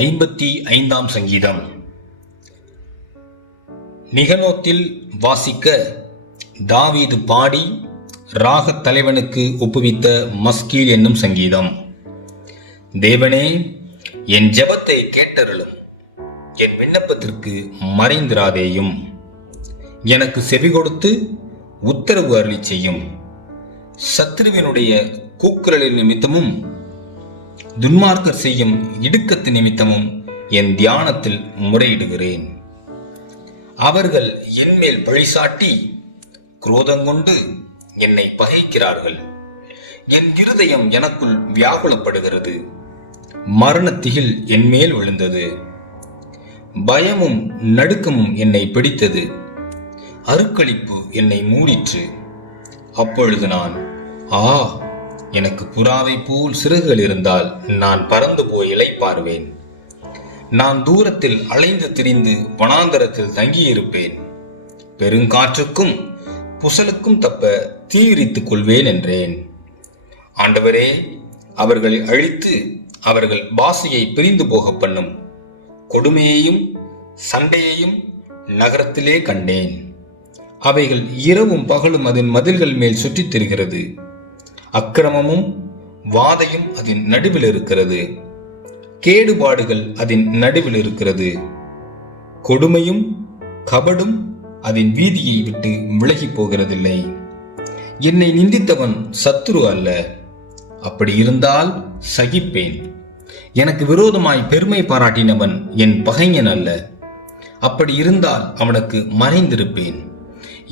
55 சங்கீதம். நிகனோத்தில் வாசிக்க தாவீது பாடி ராகத் தலைவனுக்கு ஒப்புவித்த மஸ்கீல் என்னும் சங்கீதம். தேவனே, என் ஜெபத்தை கேட்டருளும், என் விண்ணப்பத்திற்கு மறைந்திராதேயும். எனக்கு செவி கொடுத்து உத்தரவு அருளி செய்யும். சத்ருவினுடைய கூக்குரலின் நிமித்தமும் துன்மார்க்கர் செய்யும் இடுக்கத்து நிமித்தமும் என் தியானத்தில் முறையிடுகிறேன். அவர்கள் என்மேல் பழிசாட்டி குரோதங்கொண்டு என்னை பகைக்கிறார்கள். என் இருதயம் எனக்குள் வியாகுலப்படுகிறது. மரணத்திகில் என்மேல் விழுந்தது. பயமும் நடுக்கமும் என்னை பிடித்தது. அருக்களிப்பு என்னை மூடிற்று. அப்பொழுது நான், எனக்கு புறாவை போல் சிறகுகள் இருந்தால் நான் பறந்து போய் இளைப்பாறுவேன். நான் தூரத்தில் அலைந்து திரிந்து வனாந்தரத்தில் தங்கியிருப்பேன். பெருங்காற்றுக்கும் புசலுக்கும் தப்ப தீவிரித்துக் கொள்வேன் என்றேன். ஆண்டவரே, அவர்களை அழித்து அவர்கள் பாசையை பிரிந்து போக பண்ணும். கொடுமையையும் சண்டையையும் நகரத்திலே கண்டேன். அவைகள் இரவும் பகலும் அதன் மதில்கள் மேல் சுற்றித் திரிகிறது. அக்கிரமமும் வாதையும் அதன் நடுவில் இருக்கிறது. கேடுபாடுகள் அதன் நடுவில் இருக்கிறது. கொடுமையும் கபடும் அதன் வீதியை விட்டு விலகி போகிறதில்லை. என்னை நிந்தித்தவன் சத்துரு அல்ல. அப்படி இருந்தால் சகிப்பேன். எனக்கு விரோதமாய் பெருமை பாராட்டினவன் என் பகைஞன் அல்ல. அப்படி இருந்தால் அவனுக்கு மறைந்திருப்பேன்.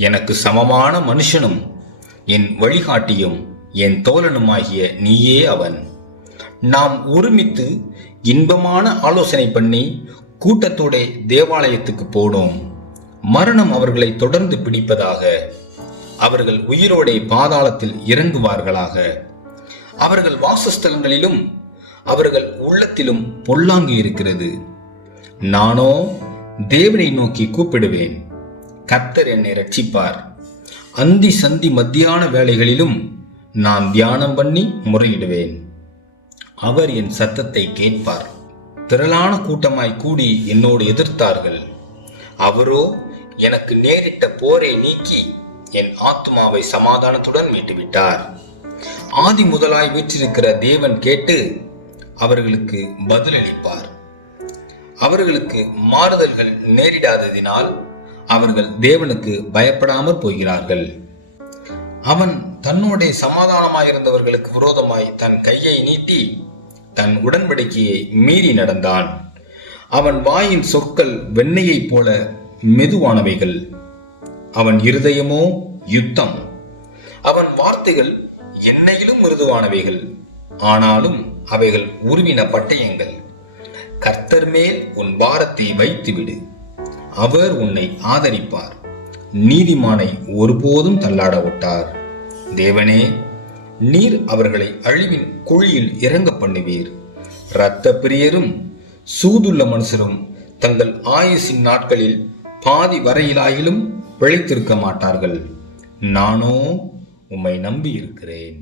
எனக்கு சமமான மனுஷனும் என் வழிகாட்டியும் என் தோழனுமாகிய நீயே அவன். நாம் ஒருமித்து இன்பமான ஆலோசனை பண்ணி கூட்டத்தோட தேவாலயத்துக்கு போனோம். மரணம் அவர்களை தொடர்ந்து பிடிப்பதாக. அவர்கள் உயிரோடே பாதாளத்தில் இறங்குவார்களாக. அவர்கள் வாசஸ்தலங்களிலும் அவர்கள் உள்ளத்திலும் பொல்லாங்கு இருக்கிறது. நானோ தேவனை நோக்கி கூப்பிடுவேன். கர்த்தர் என்னை ரட்சிப்பார். அந்தி சந்தி மத்தியான வேளைகளிலும் நான் தியானம் பண்ணி முறையிடுவேன். அவர் என் சத்தத்தை கேட்பார். திரளான கூட்டமாய் கூடி என்னோடு எதிர்த்தார்கள். அவரோ எனக்கு நேரிட்ட போரை நீக்கி என் ஆத்துமாவை சமாதானத்துடன் மீட்டுவிட்டார். ஆதி முதலாய் வீற்றிருக்கிற தேவன் கேட்டு அவர்களுக்கு பதிலளிப்பார். அவர்களுக்கு மாறுதல்கள் நேரிடாததினால் அவர்கள் தேவனுக்கு பயப்படாமல் போகிறார்கள். அவன் தன்னோட சமாதானமாயிருந்தவர்களுக்கு விரோதமாய் தன் கையை நீட்டி தன் உடன்படிக்கையை மீறி நடந்தான். அவன் வாயின் சொற்கள் வெண்ணெயைப் போல மெதுவானவைகள். அவன் இருதயமோ யுத்தம். அவன் வார்த்தைகள் எண்ணெயிலும் மிருதுவானவைகள். ஆனாலும் அவைகள் உருவின பட்டயங்கள். கர்த்தர் மேல் உன் பாரத்தை வைத்துவிடு. அவர் உன்னை ஆதரிப்பார். நீதிமானை ஒருபோதும் தள்ளாட விட்டார். தேவனே, நீர் அவர்களை அழிவின் குழியில் இறங்க பண்ணுவீர். இரத்த பிரியரும் சூதுள்ள மனுஷரும் தங்கள் ஆயுசின் நாட்களில் பாதி வரையிலாயிலும் பிழைத்திருக்க மாட்டார்கள். நானோ உம்மை நம்பி இருக்கிறேன்.